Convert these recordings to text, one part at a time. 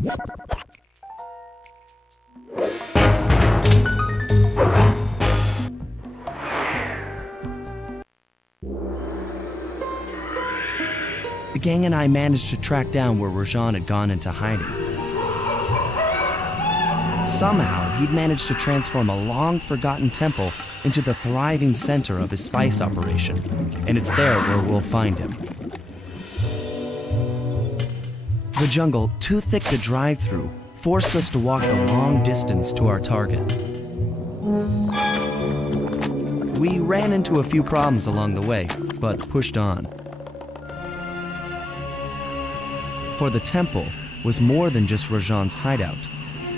The gang and I managed to track down where Rajan had gone into hiding. Somehow, he'd managed to transform a long-forgotten temple into the thriving center of his spice operation, and it's there where we'll find him. The jungle, too thick to drive through, forced us to walk the long distance to our target. We ran into a few problems along the way, but pushed on. For the temple was more than just Rajan's hideout.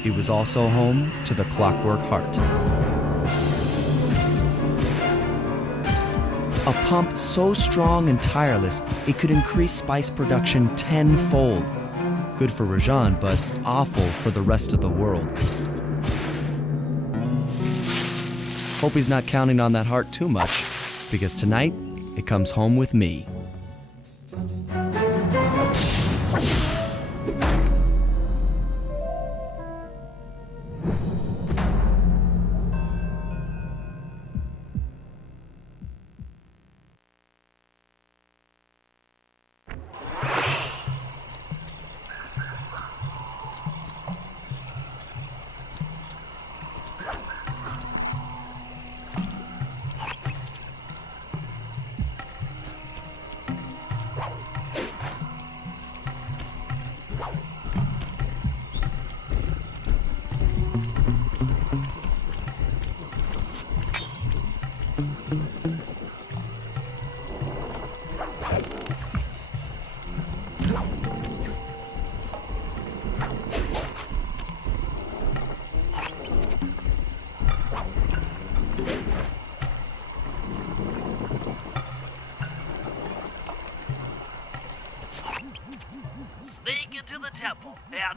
It was also home to the Clockwork Heart. A pump so strong and tireless, it could increase spice production tenfold. Good for Rajan, but awful for the rest of the world. Hope he's not counting on that heart too much, because tonight, it comes home with me.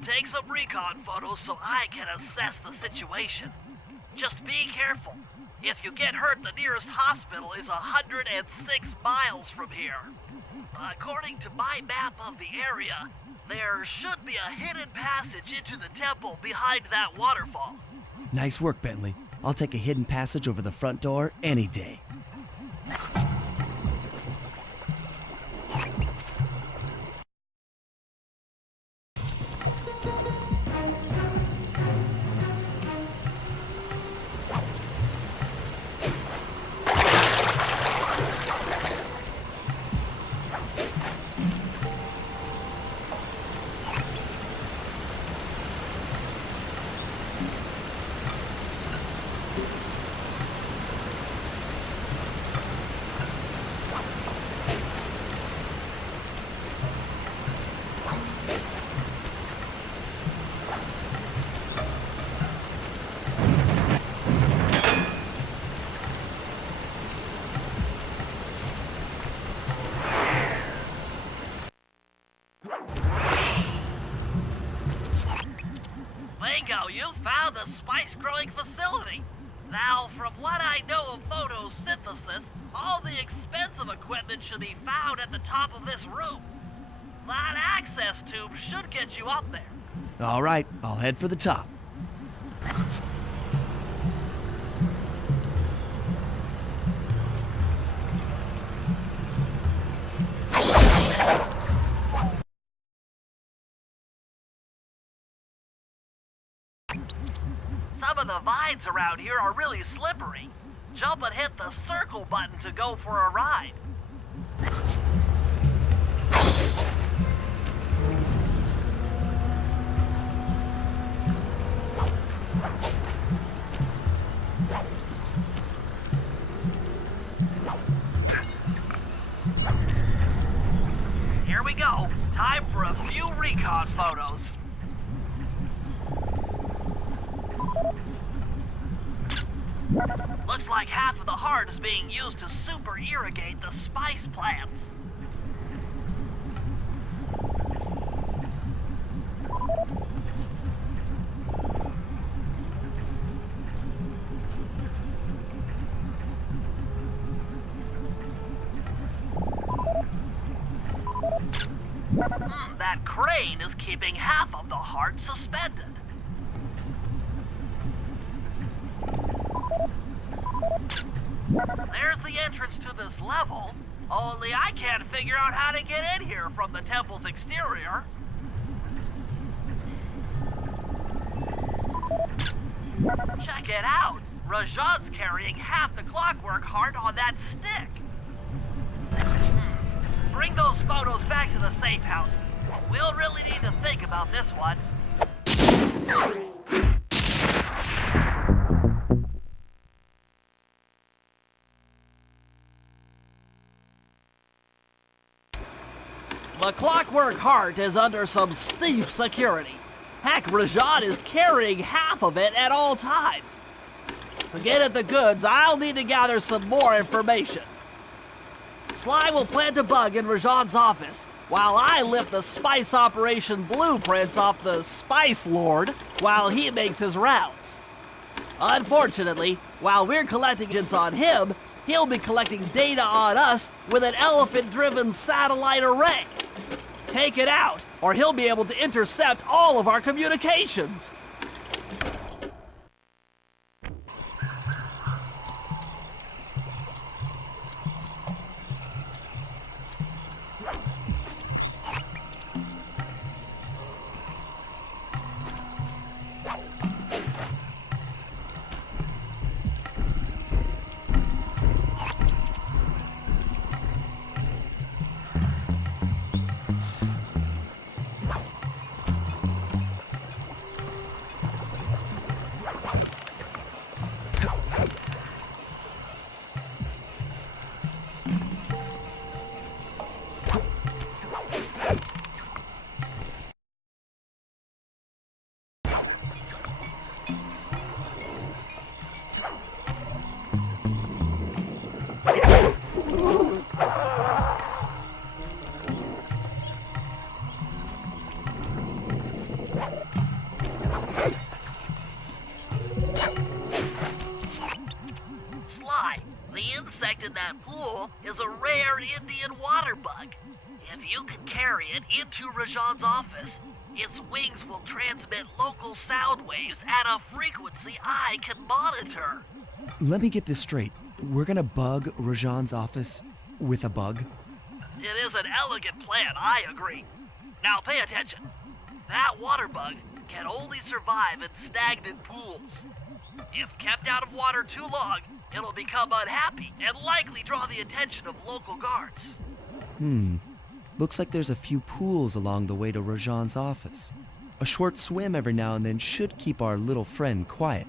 Take some recon photos so I can assess the situation. Just be careful. If you get hurt, the nearest hospital is 106 miles from here. According to my map of the area, there should be a hidden passage into the temple behind that waterfall. Nice work, Bentley. I'll take a hidden passage over the front door any day. You found the spice-growing facility. Now, from what I know of photosynthesis, all the expensive equipment should be found at the top of this room. That access tube should get you up there. All right, I'll head for the top. Some of the vines around here are really slippery. Jump and hit the circle button to go for a ride. Here we go. Time for a few recon photos. Looks like half of the heart is being used to super irrigate the spice plants. That crane is keeping half of the heart suspended. There's the entrance to this level, only I can't figure out how to get in here from the temple's exterior. Check it out! Rajan's carrying half the clockwork heart on that stick. Bring those photos back to the safe house. We'll really need to think about this one. The clockwork heart is under some steep security. Heck, Rajan is carrying half of it at all times. To get at the goods, I'll need to gather some more information. Sly will plant a bug in Rajan's office, while I lift the spice operation blueprints off the Spice Lord while he makes his rounds. Unfortunately, while we're collecting agents on him, he'll be collecting data on us with an elephant-driven satellite array. Take it out, or he'll be able to intercept all of our communications. In that pool is a rare Indian water bug. If you can carry it into Rajan's office, its wings will transmit local sound waves at a frequency I can monitor. Let me get this straight. We're gonna bug Rajan's office with a bug? It is an elegant plan, I agree. Now pay attention. That water bug can only survive in stagnant pools. If kept out of water too long, it'll become unhappy and likely draw the attention of local guards. Looks like there's a few pools along the way to Rajan's office. A short swim every now and then should keep our little friend quiet.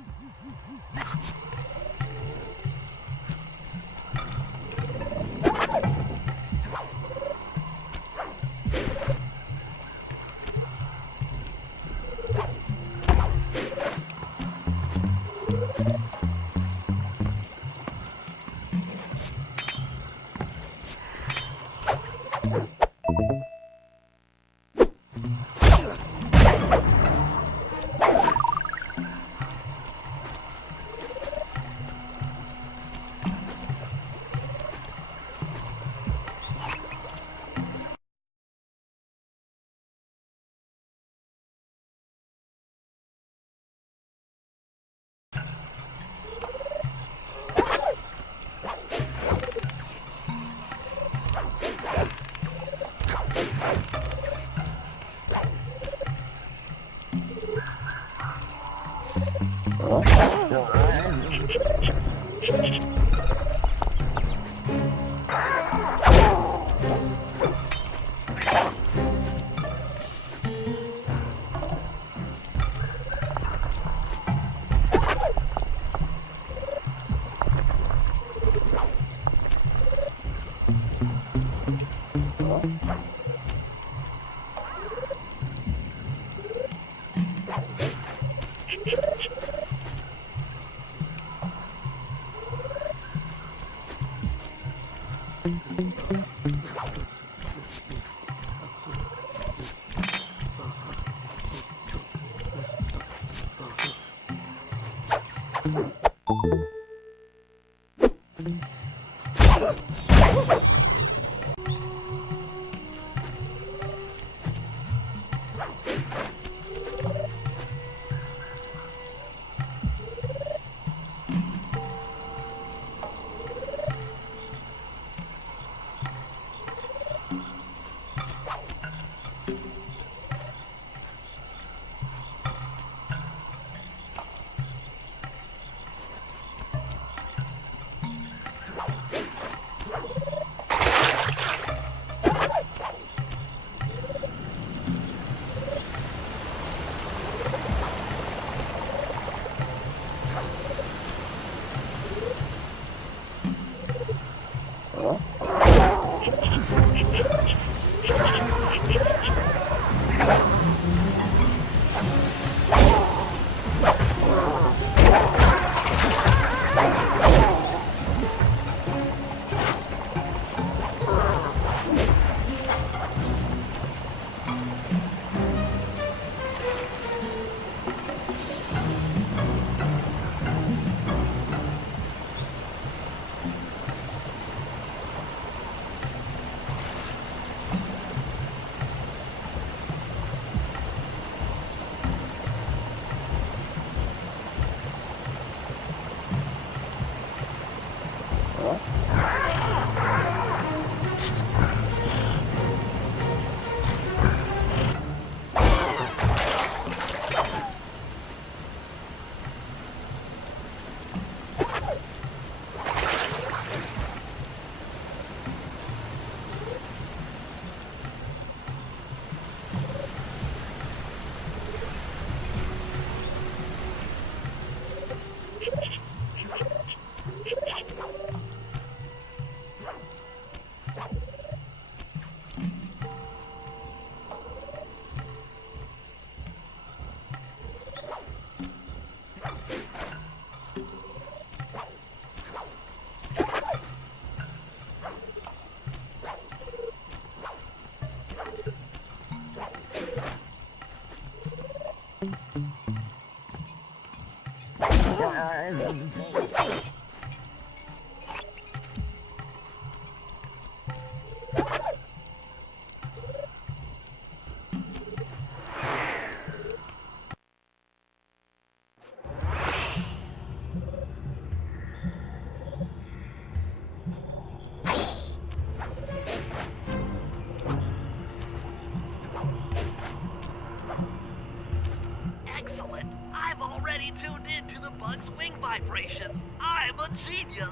Excellent. I've already tuned into the bug's wing vibrations. I'm a genius.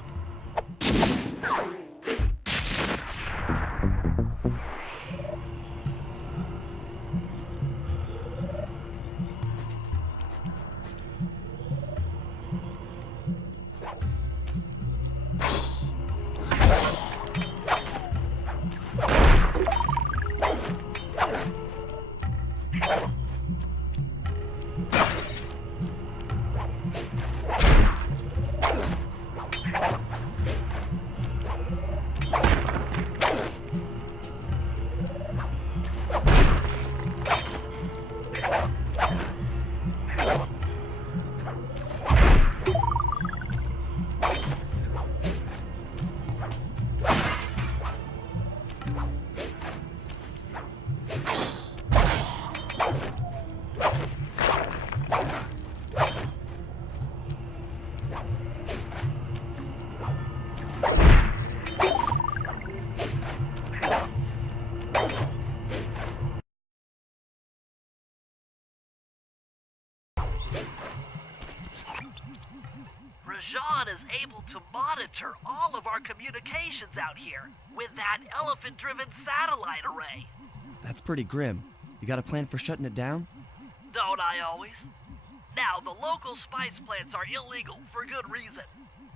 Rajan is able to monitor all of our communications out here with that elephant-driven satellite array. That's pretty grim. You got a plan for shutting it down? Don't I always? Now, the local spice plants are illegal for good reason.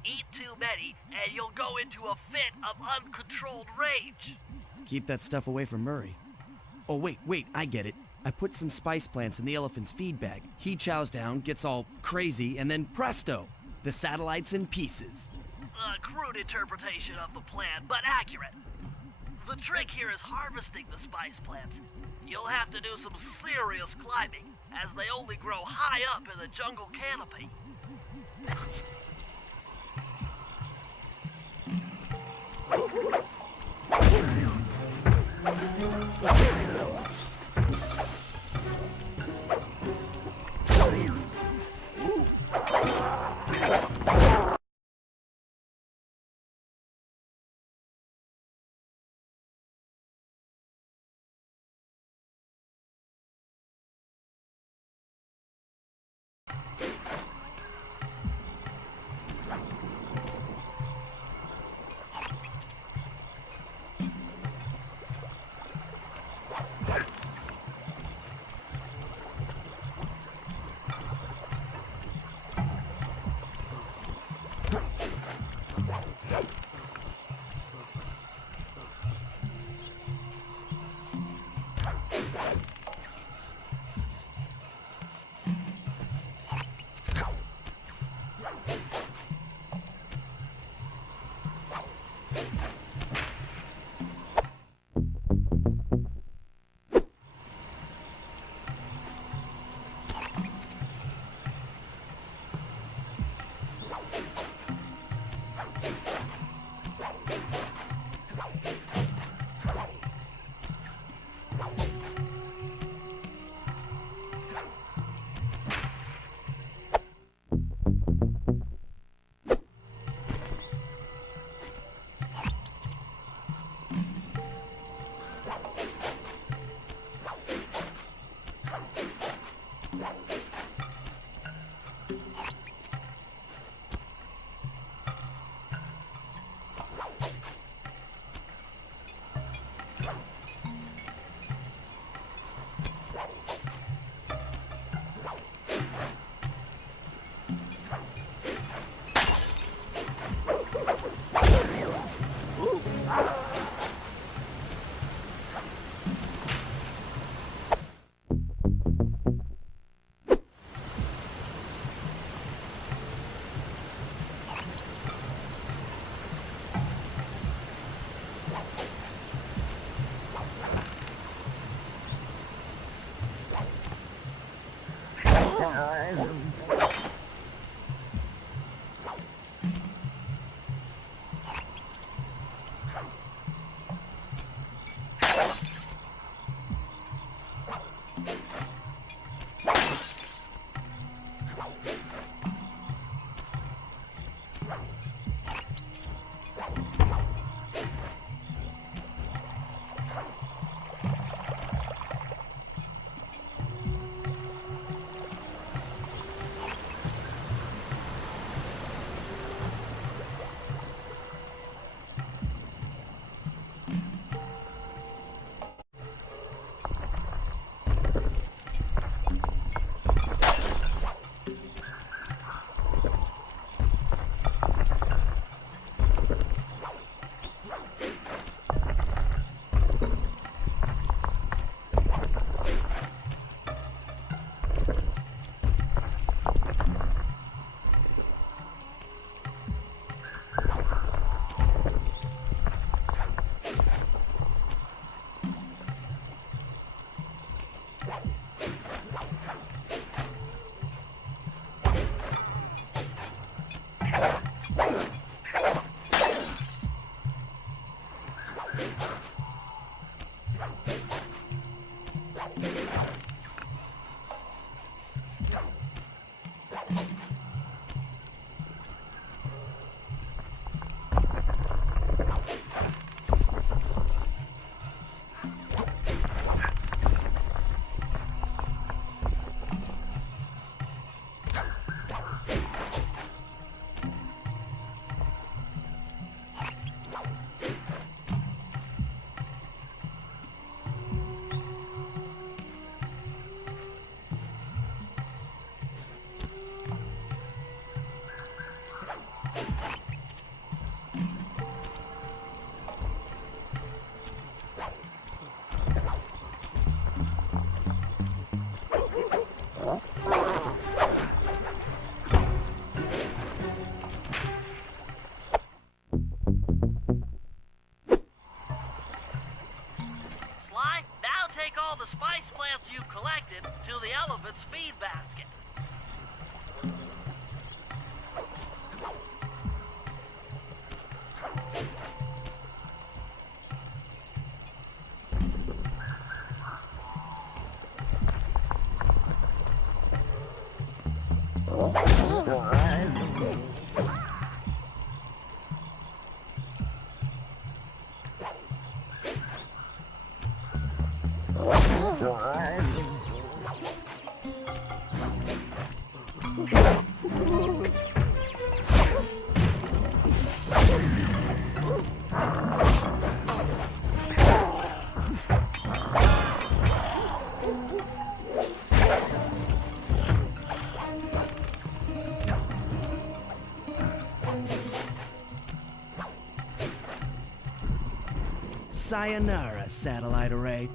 Eat too many, and you'll go into a fit of uncontrolled rage. Keep that stuff away from Murray. Oh, wait, I get it. I put some spice plants in the elephant's feed bag. He chows down, gets all crazy, and then presto! The satellite's in pieces. A crude interpretation of the plan, but accurate. The trick here is harvesting the spice plants. You'll have to do some serious climbing, as they only grow high up in the jungle canopy. Sayonara, satellite array.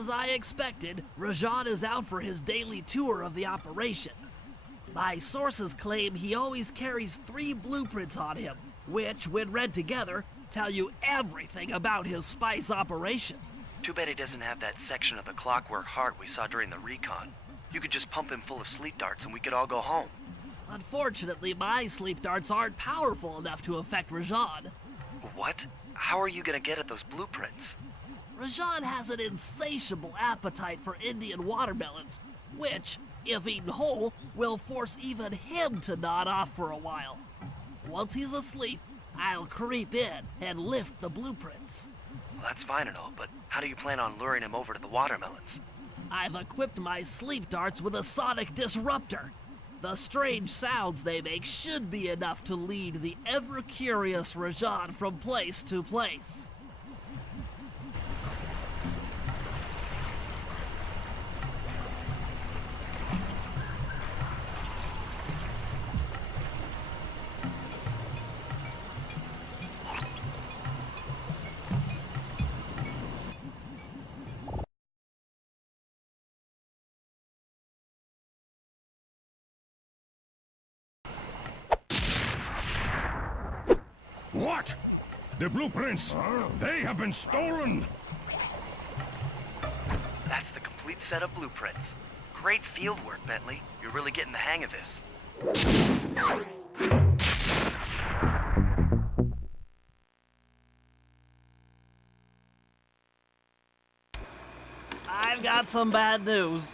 As I expected, Rajan is out for his daily tour of the operation. My sources claim he always carries 3 blueprints on him, which, when read together, tell you everything about his spice operation. Too bad he doesn't have that section of the clockwork heart we saw during the recon. You could just pump him full of sleep darts and we could all go home. Unfortunately, my sleep darts aren't powerful enough to affect Rajan. What? How are you gonna get at those blueprints? Rajan has an insatiable appetite for Indian watermelons, which, If eaten whole, we'll force even him to nod off for a while. Once he's asleep, I'll creep in and lift the blueprints. Well, that's fine and all, but how do you plan on luring him over to the watermelons? I've equipped my sleep darts with a sonic disruptor. The strange sounds they make should be enough to lead the ever-curious Rajan from place to place. What? The blueprints! They have been stolen! That's the complete set of blueprints. Great field work, Bentley. You're really getting the hang of this. I've got some bad news.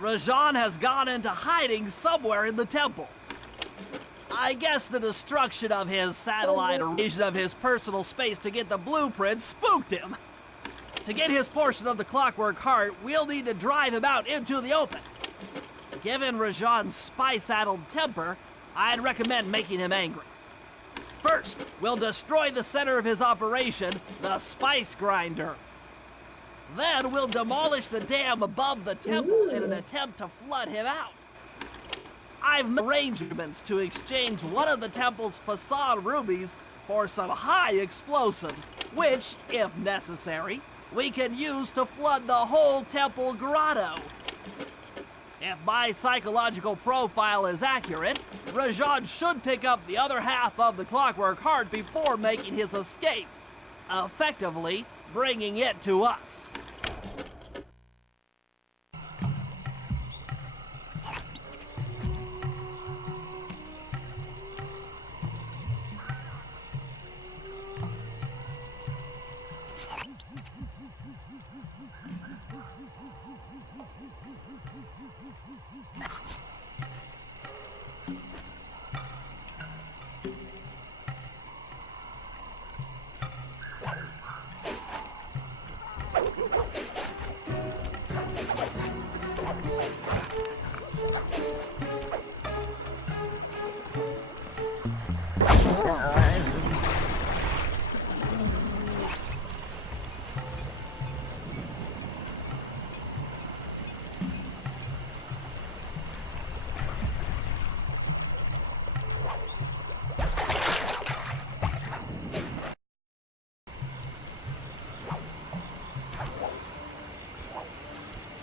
Rajan has gone into hiding somewhere in the temple. I guess the destruction of his satellite invasion of his personal space to get the blueprints spooked him. To get his portion of the Clockwork Heart, we'll need to drive him out into the open. Given Rajan's spice-addled temper, I'd recommend making him angry. First, we'll destroy the center of his operation, the spice grinder. Then we'll demolish the dam above the temple in an attempt to flood him out. I've made arrangements to exchange one of the temple's facade rubies for some high explosives, which, if necessary, we can use to flood the whole temple grotto. If my psychological profile is accurate, Rajan should pick up the other half of the Clockwork Heart before making his escape, effectively bringing it to us.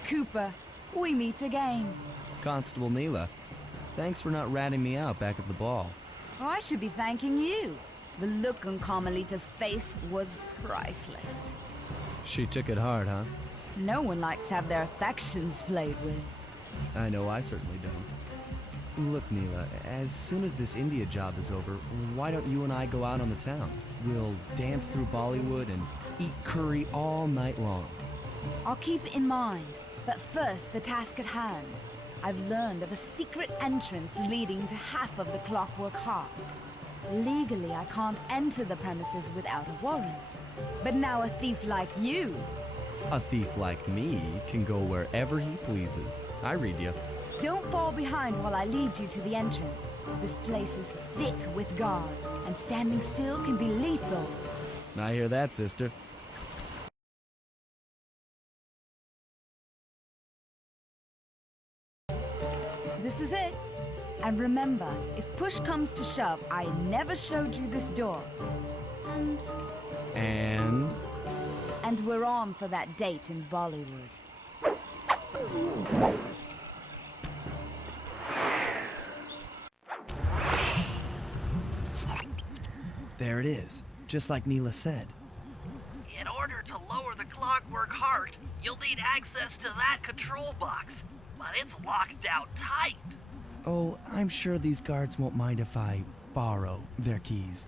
Cooper, we meet again. Constable Neyla, thanks for not ratting me out back at the ball. Oh, I should be thanking you. The look on Carmelita's face was priceless. She took it hard, huh? No one likes to have their affections played with. I know I certainly don't. Look, Neyla, as soon as this India job is over, why don't you and I go out on the town? We'll dance through Bollywood and eat curry all night long. I'll keep it in mind, but first the task at hand. I've learned of a secret entrance leading to half of the Clockwork Heart. Legally, I can't enter the premises without a warrant. But now a thief like you... A thief like me can go wherever he pleases. I read you. Don't fall behind while I lead you to the entrance. This place is thick with guards, and standing still can be lethal. I hear that, sister. This is it. And remember, if push comes to shove, I never showed you this door. And we're on for that date in Bollywood. There it is, just like Neyla said. In order to lower the Clockwork Heart, you'll need access to that control box. But it's locked down tight. Oh, I'm sure these guards won't mind if I borrow their keys.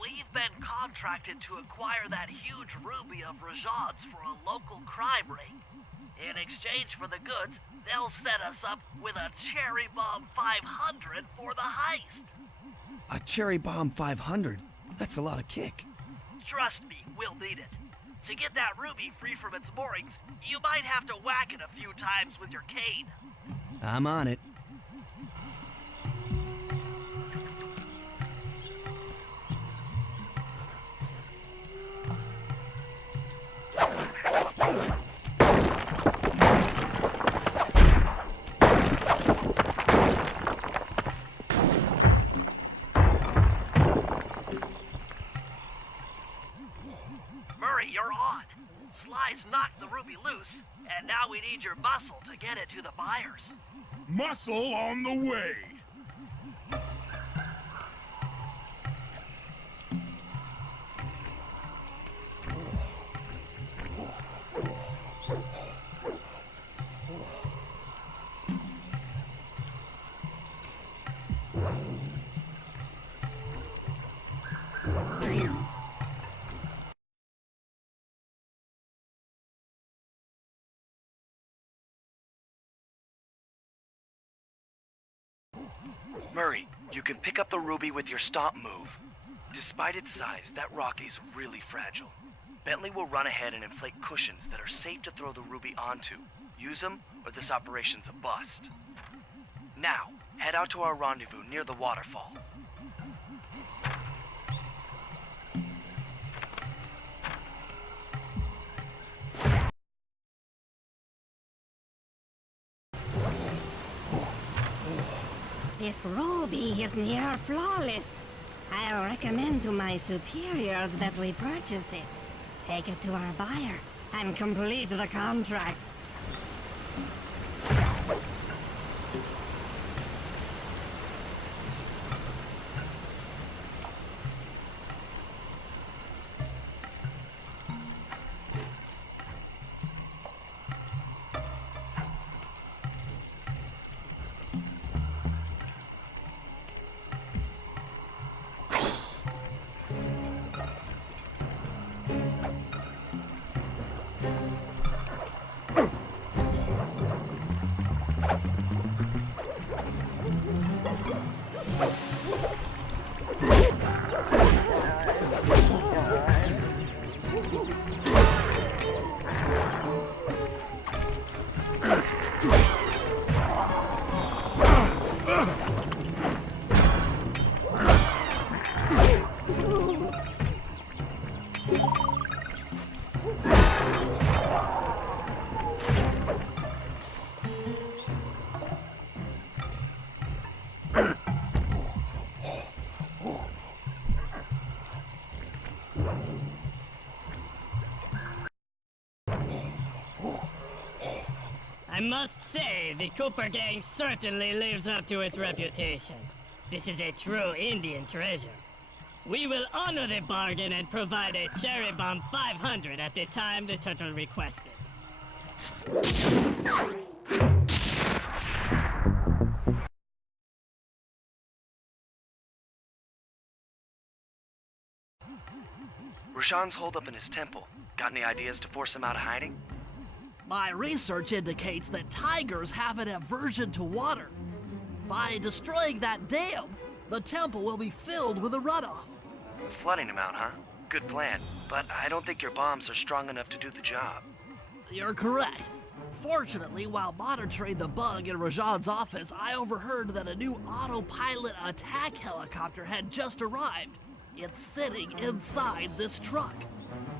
We've been contracted to acquire that huge ruby of Rajad's for a local crime ring. In exchange for the goods, they'll set us up with a Cherry Bomb 500 for the heist. A Cherry Bomb 500? That's a lot of kick. Trust me, we'll need it. To get that ruby free from its moorings, you might have to whack it a few times with your cane. I'm on it. Murray, you're on. Sly's knocked the ruby loose, and now we need your muscle to get it to the buyers. Muscle on the way. Murray, you can pick up the ruby with your stomp move. Despite its size, that rock is really fragile. Bentley will run ahead and inflate cushions that are safe to throw the ruby onto. Use them, or this operation's a bust. Now, head out to our rendezvous near the waterfall. This ruby is near flawless. I'll recommend to my superiors that we purchase it, take it to our buyer, and complete the contract. I must say, the Cooper gang certainly lives up to its reputation. This is a true Indian treasure. We will honor the bargain and provide a Cherry Bomb 500 at the time the turtle requested. Rashawn's holed up in his temple. Got any ideas to force him out of hiding? My research indicates that tigers have an aversion to water. By destroying that dam, the temple will be filled with a runoff. Flooding him out, huh? Good plan. But I don't think your bombs are strong enough to do the job. You're correct. Fortunately, while monitoring the bug in Rajan's office, I overheard that a new autopilot attack helicopter had just arrived. It's sitting inside this truck.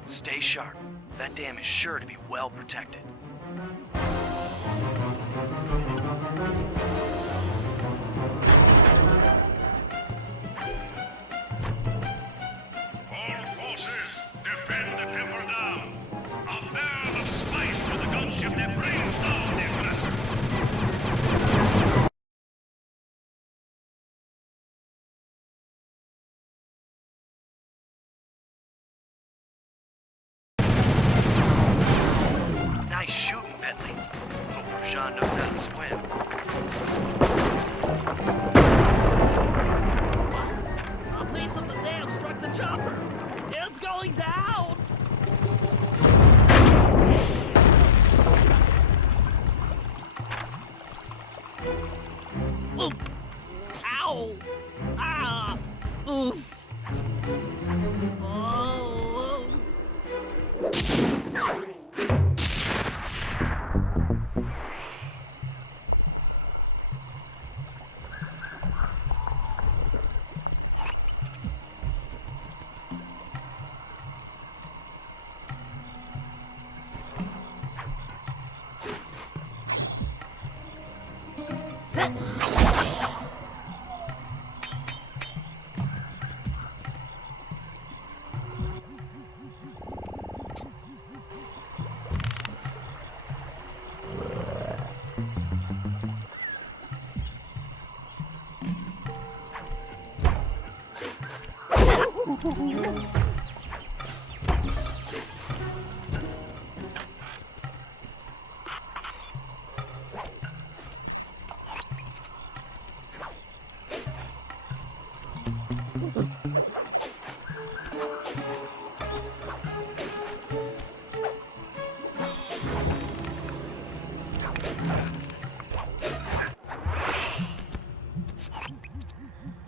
Stay sharp. That dam is sure to be well protected. All forces, defend the temple dam. A barrel of spice to the gunship that brings down the aggressor. Nice shooting, Bentley. Hope Rashawn knows how to swim. A piece of the dam's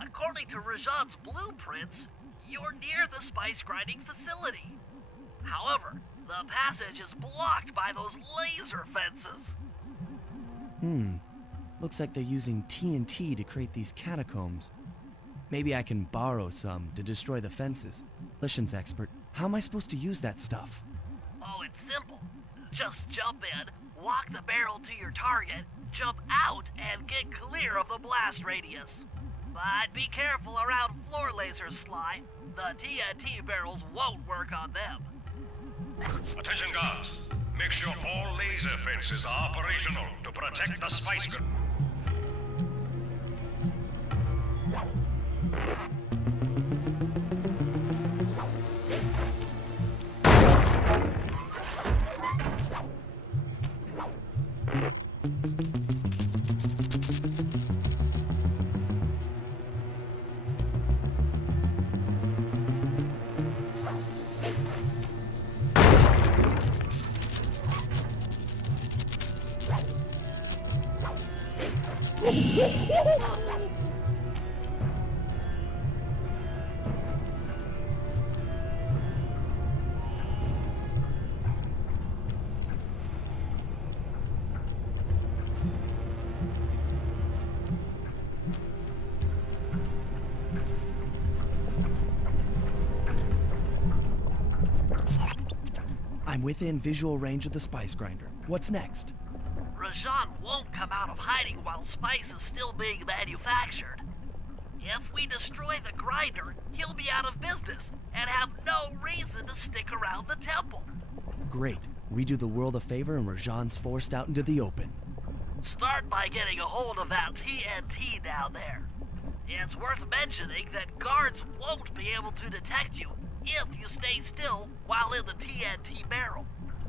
According to Rajan's blueprints, you're near the spice grinding facility. However, the passage is blocked by those laser fences. Looks like they're using TNT to create these catacombs. Maybe I can borrow some to destroy the fences. Missions expert, how am I supposed to use that stuff? Oh, it's simple. Just jump in, walk the barrel to your target, jump out, and get clear of the blast radius. But be careful around floor lasers, Sly. The TNT barrels won't work on them. Attention guards. Make sure all laser fences are operational to protect the spice. I'm within visual range of the spice grinder. What's next? Rajan won't come out of hiding while spice is still being manufactured. If we destroy the grinder, he'll be out of business and have no reason to stick around the temple. Great. We do the world a favor and Rajan's forced out into the open. Start by getting a hold of that TNT down there. It's worth mentioning that guards won't be able to detect you if you stay still while in the TNT barrel.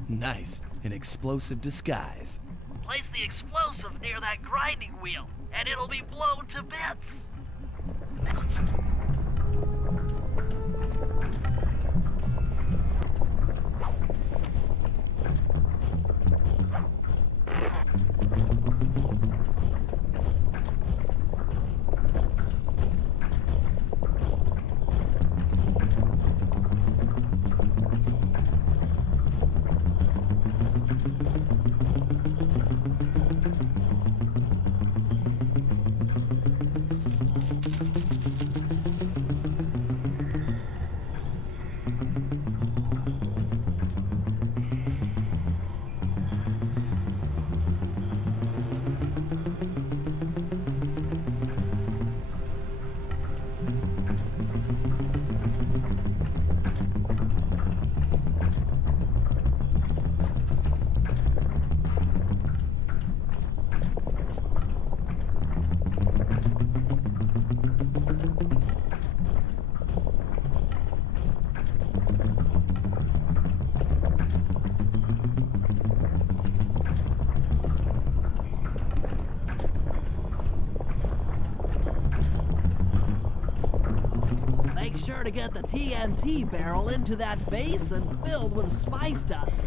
Nice. An explosive disguise. Place the explosive near that grinding wheel, and it'll be blown to bits. Make sure to get the TNT barrel into that basin filled with spice dust.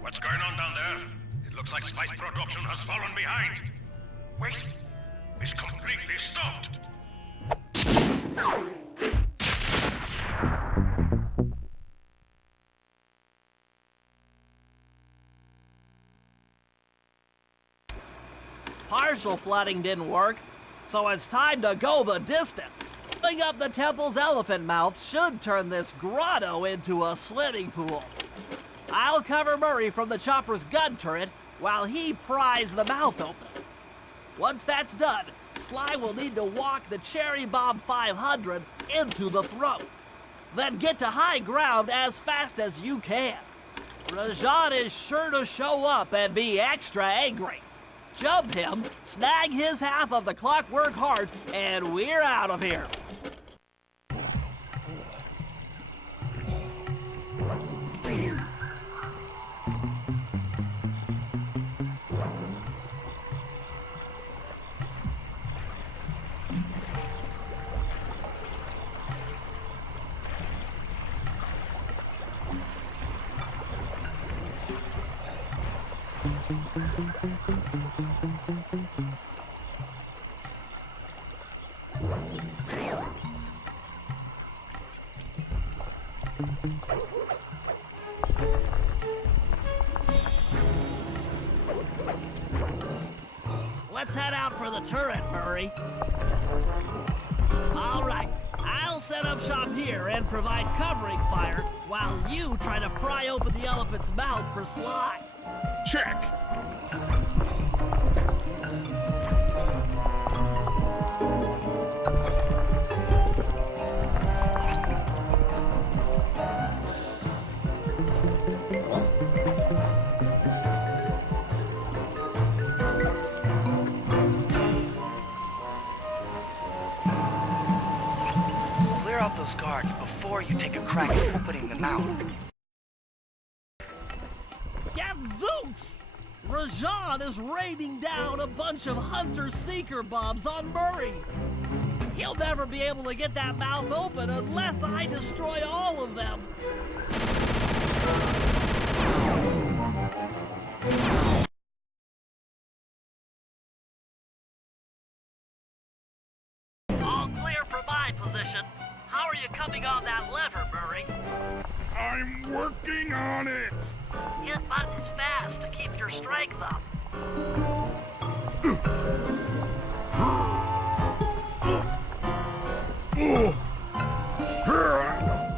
What's going on down there? It looks like spice production has fallen behind. Wait, it's completely stopped. Partial flooding didn't work, so it's time to go the distance. Filling up the temple's elephant mouth should turn this grotto into a swimming pool. I'll cover Murray from the chopper's gun turret, while he pries the mouth open. Once that's done, Sly will need to walk the Cherry Bomb 500 into the throat. Then get to high ground as fast as you can. Rajan is sure to show up and be extra angry. Jump him, snag his half of the Clockwork Heart, and we're out of here. Let's head out for the turret, Murray. All right, I'll set up shop here and provide covering fire while you try to pry open the elephant's mouth for Sly. Check. Clear out those guards before you take a crack at opening the mouth. Gadzooks! Rajan is raining down a bunch of Hunter-Seeker bombs on Murray. He'll never be able to get that mouth open unless I destroy all of them. All clear for my position. How are you coming on that lever, Murray? I'm working on it. Hit buttons fast to keep your strength up.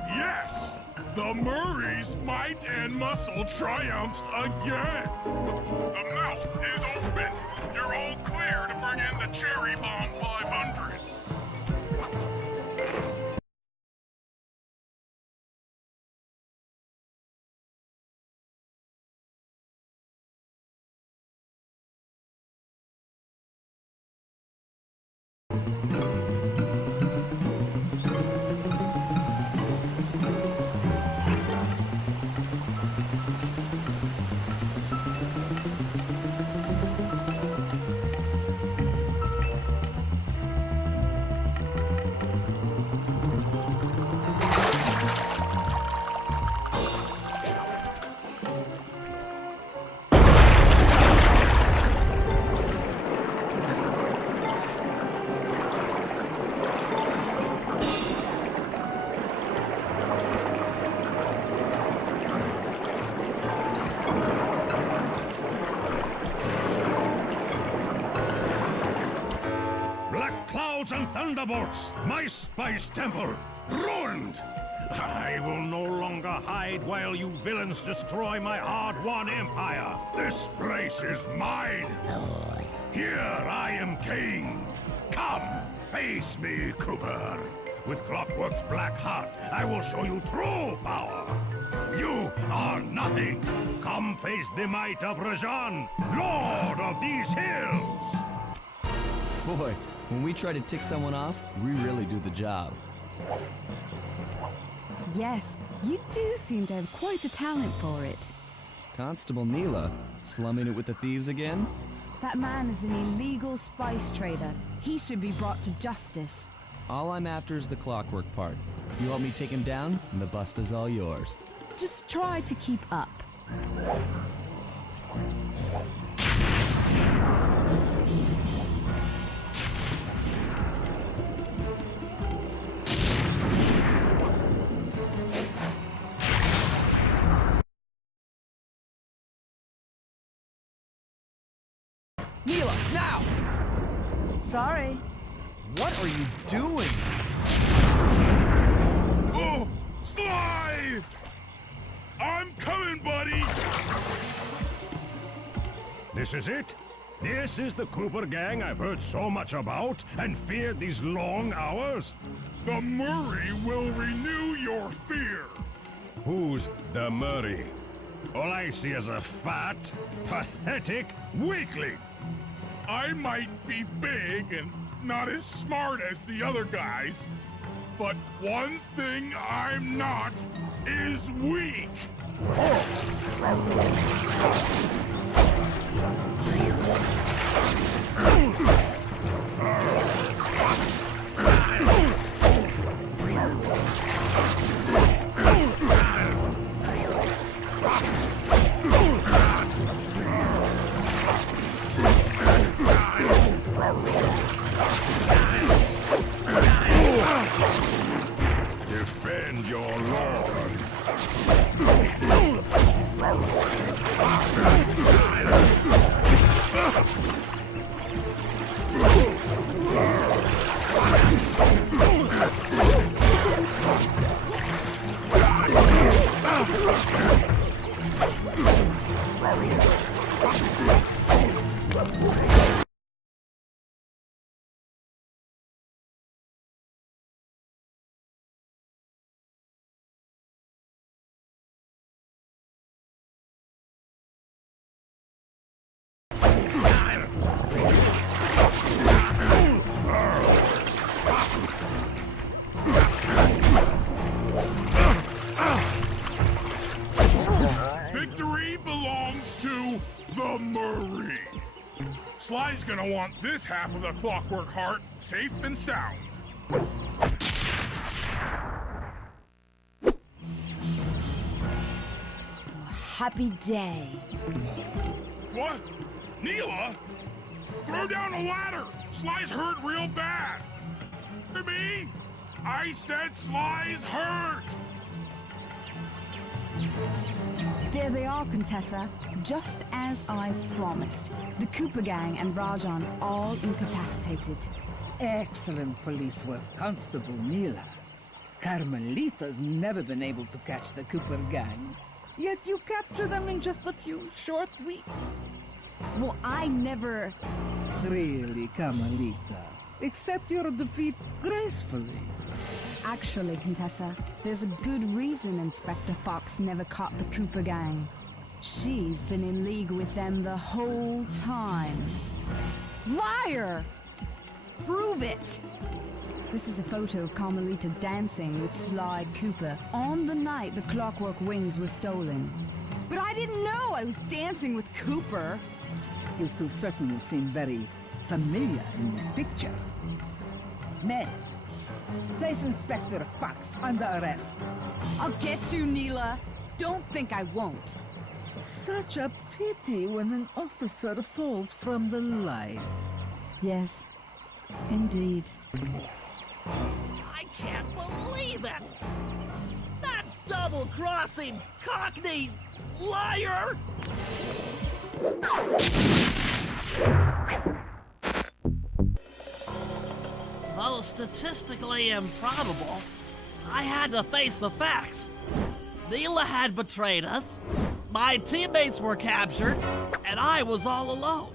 Yes! The Murray's might and muscle triumphs again! The mouth is open! You're all clear to bring in the Cherry Bomb 500! And thunderbolts! My spice temple ruined! I will no longer hide while you villains destroy my hard-won empire! This place is mine! Here I am king! Come, face me, Cooper! With Clockwork's black heart, I will show you true power! You are nothing! Come face the might of Rajan, lord of these hills! Boy, when we try to tick someone off, we really do the job. Yes, you do seem to have quite a talent for it. Constable Neyla, slumming it with the thieves again? That man is an illegal spice trader. He should be brought to justice. All I'm after is the clockwork part. You help me take him down, and the bust is all yours. Just try to keep up. Neyla, now! Sorry. What are you doing? Oh, Sly! I'm coming, buddy! This is it? This is the Cooper gang I've heard so much about and feared these long hours? The Murray will renew your fear. Who's the Murray? All I see is a fat, pathetic weakling. I might be big and not as smart as the other guys, but one thing I'm not is weak. Defend your lord. Victory belongs to the Murray. Sly's gonna want this half of the Clockwork Heart safe and sound. Happy day. What? Neyla? Throw down a ladder! Sly's hurt real bad! To me? I said Sly's hurt! There they are, Contessa. Just as I promised. The Cooper gang and Rajan all incapacitated. Excellent police work, Constable Neyla. Carmelita's never been able to catch the Cooper gang. Yet you captured them in just a few short weeks. Well, I never... Really, Carmelita. Accept your defeat gracefully. Actually, Contessa, there's a good reason Inspector Fox never caught the Cooper gang. She's been in league with them the whole time. Liar! Prove it! This is a photo of Carmelita dancing with Sly Cooper on the night the Clockwork Wings were stolen. But I didn't know I was dancing with Cooper. You two certainly seem very familiar in this picture. Men, place Inspector Fox under arrest. I'll get you, Neyla. Don't think I won't. Such a pity when an officer falls from the light. Yes, indeed. I can't believe it! That double-crossing Cockney liar! Though statistically improbable, I had to face the facts. Neyla had betrayed us, my teammates were captured, and I was all alone.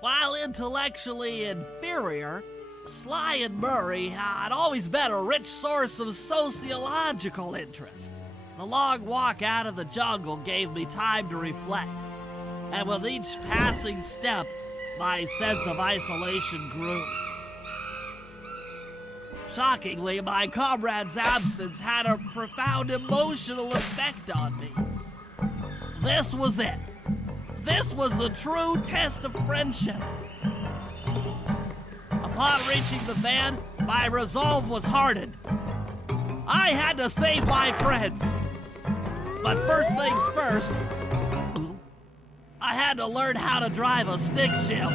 While intellectually inferior, Sly and Murray had always been a rich source of sociological interest. The long walk out of the jungle gave me time to reflect, and with each passing step, my sense of isolation grew. Shockingly, my comrade's absence had a profound emotional effect on me. This was it. This was the true test of friendship. Upon reaching the van, my resolve was hardened. I had to save my friends. But first things first, I had to learn how to drive a stick shift.